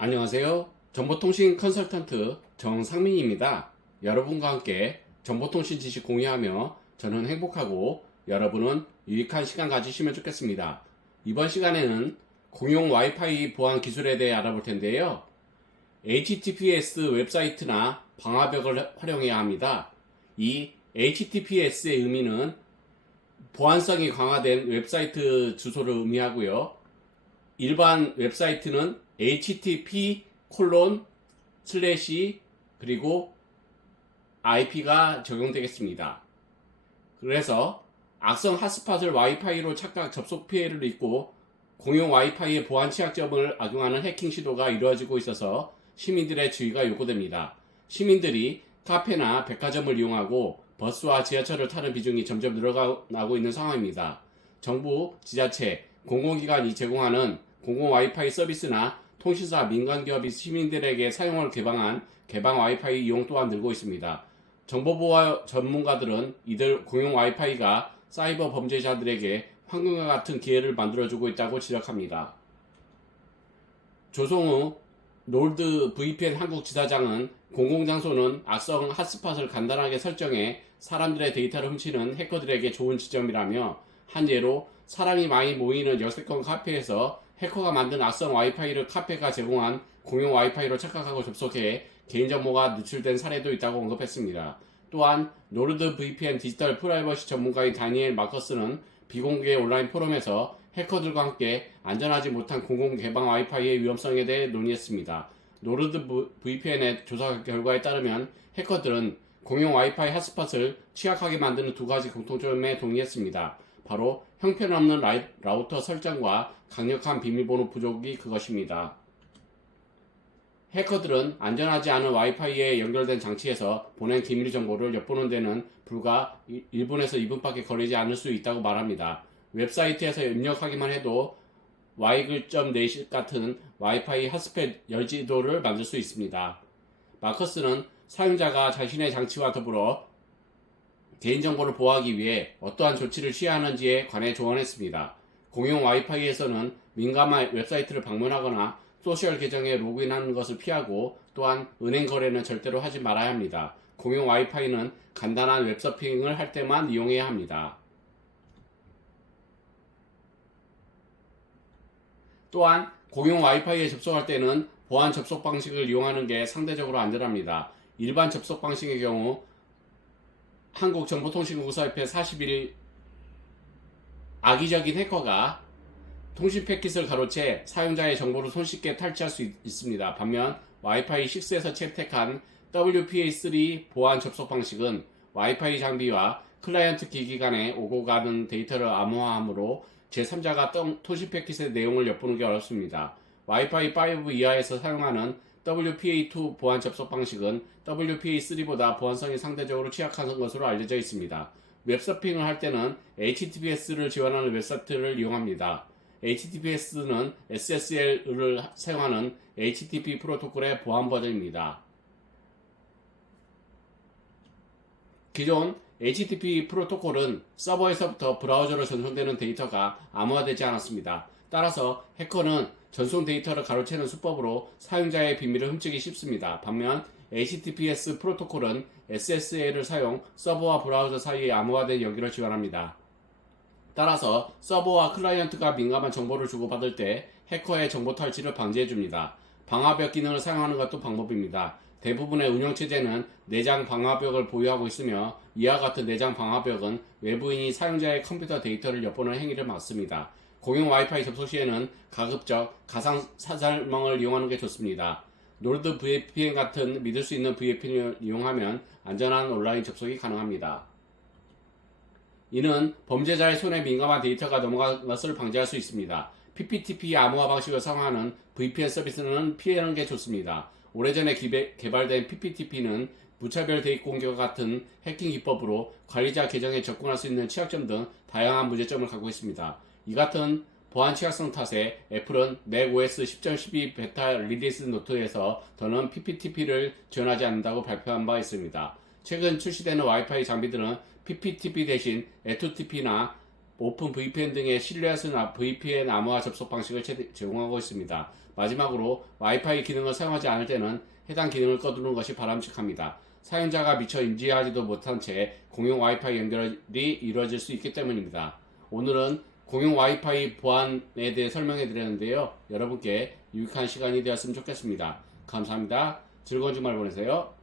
안녕하세요. 정보통신 컨설턴트 정상민입니다. 여러분과 함께 정보통신 지식 공유하며 저는 행복하고 여러분은 유익한 시간 가지시면 좋겠습니다. 이번 시간에는 공용 와이파이 보안 기술에 대해 알아볼 텐데요. HTTPS 웹사이트나 방화벽을 활용해야 합니다. 이 HTTPS의 의미는 보안성이 강화된 웹사이트 주소를 의미하고요. 일반 웹사이트는 http 그리고 IP가 적용되겠습니다. 그래서 악성 핫스팟을 와이파이로 착각 접속 피해를 입고 공용 와이파이의 보안 취약점을 악용하는 해킹 시도가 이루어지고 있어서 시민들의 주의가 요구됩니다. 시민들이 카페나 백화점을 이용하고 버스와 지하철을 타는 비중이 점점 늘어나고 있는 상황입니다. 정부, 지자체, 공공기관이 제공하는 공공 와이파이 서비스나 통신사, 민간기업이 시민들에게 사용을 개방한 개방 와이파이 이용 또한 늘고 있습니다. 정보보호 전문가들은 이들 공용 와이파이가 사이버 범죄자들에게 황금과 같은 기회를 만들어주고 있다고 지적합니다. 조성우 롤드 VPN 한국 지사장은 공공장소는 악성 핫스팟을 간단하게 설정해 사람들의 데이터를 훔치는 해커들에게 좋은 지점이라며, 한 예로 사람이 많이 모이는 역세권 카페에서 해커가 만든 악성 와이파이를 카페가 제공한 공용 와이파이로 착각하고 접속해 개인정보가 누출된 사례도 있다고 언급했습니다. 또한 노르드 VPN 디지털 프라이버시 전문가인 다니엘 마커스는 비공개 온라인 포럼에서 해커들과 함께 안전하지 못한 공공 개방 와이파이의 위험성에 대해 논의했습니다. 노르드 VPN의 조사 결과에 따르면 해커들은 공용 와이파이 핫스팟을 취약하게 만드는 두 가지 공통점에 동의했습니다. 바로 형편없는 라우터 설정과 강력한 비밀번호 부족이 그것입니다. 해커들은 안전하지 않은 와이파이에 연결된 장치에서 보낸 기밀 정보를 엿보는 데는 불과 1분에서 2분밖에 걸리지 않을 수 있다고 말합니다. 웹사이트에서 입력하기만 해도 y-net 같은 와이파이 핫스팟 열지도를 만들 수 있습니다. 마커스는 사용자가 자신의 장치와 더불어 개인정보를 보호하기 위해 어떠한 조치를 취해야 하는지에 관해 조언했습니다. 공용 와이파이에서는 민감한 웹사이트를 방문하거나 소셜 계정에 로그인하는 것을 피하고, 또한 은행 거래는 절대로 하지 말아야 합니다. 공용 와이파이는 간단한 웹서핑을 할 때만 이용해야 합니다. 또한 공용 와이파이에 접속할 때는 보안 접속 방식을 이용하는 게 상대적으로 안전합니다. 일반 접속 방식의 경우 한국정보통신공사협회 41 악의적인 해커가 통신 패킷을 가로채 사용자의 정보를 손쉽게 탈취할 수 있습니다. 반면 와이파이 6에서 채택한 WPA3 보안 접속 방식은 와이파이 장비와 클라이언트 기기 간에 오고 가는 데이터를 암호화하므로 제3자가 통신 패킷의 내용을 엿보는 게 어렵습니다. 와이파이 5 이하에서 사용하는 WPA2 보안 접속 방식은 WPA3보다 보안성이 상대적으로 취약한 것으로 알려져 있습니다. 웹서핑을 할 때는 HTTPS를 지원하는 웹사이트를 이용합니다. HTTPS는 SSL을 사용하는 HTTP 프로토콜의 보안 버전입니다. 기존 HTTP 프로토콜은 서버에서부터 브라우저로 전송되는 데이터가 암호화되지 않았습니다. 따라서 해커는 전송 데이터를 가로채는 수법으로 사용자의 비밀을 훔치기 쉽습니다. 반면 HTTPS 프로토콜은 SSL을 사용, 서버와 브라우저 사이에 암호화된 연결을 지원합니다. 따라서 서버와 클라이언트가 민감한 정보를 주고받을 때 해커의 정보 탈취를 방지해줍니다. 방화벽 기능을 사용하는 것도 방법입니다. 대부분의 운영체제는 내장 방화벽을 보유하고 있으며, 이와 같은 내장 방화벽은 외부인이 사용자의 컴퓨터 데이터를 엿보는 행위를 막습니다. 공용 와이파이 접속 시에는 가급적 가상 사설망을 이용하는 게 좋습니다. 노르드 VPN 같은 믿을 수 있는 VPN을 이용하면 안전한 온라인 접속이 가능합니다. 이는 범죄자의 손에 민감한 데이터가 넘어가는 것을 방지할 수 있습니다. PPTP 암호화 방식을 사용하는 VPN 서비스는 피하는 게 좋습니다. 오래전에 개발된 PPTP는 무차별 대입 공격과 같은 해킹 기법으로 관리자 계정에 접근할 수 있는 취약점 등 다양한 문제점을 갖고 있습니다. 이 같은 보안 취약성 탓에 애플은 맥OS 10.12 베타 리리스 노트에서 더는 PPTP를 지원하지 않는다고 발표한 바 있습니다. 최근 출시되는 와이파이 장비들은 PPTP 대신 F2TP나 오픈 VPN 등의 신뢰할 수 있는 VPN 암호화 접속 방식을 제공하고 있습니다. 마지막으로 와이파이 기능을 사용하지 않을 때는 해당 기능을 꺼두는 것이 바람직합니다. 사용자가 미처 인지하지도 못한 채 공용 와이파이 연결이 이루어질 수 있기 때문입니다. 오늘은 공용 와이파이 보안에 대해 설명해 드렸는데요. 여러분께 유익한 시간이 되었으면 좋겠습니다. 감사합니다. 즐거운 주말 보내세요.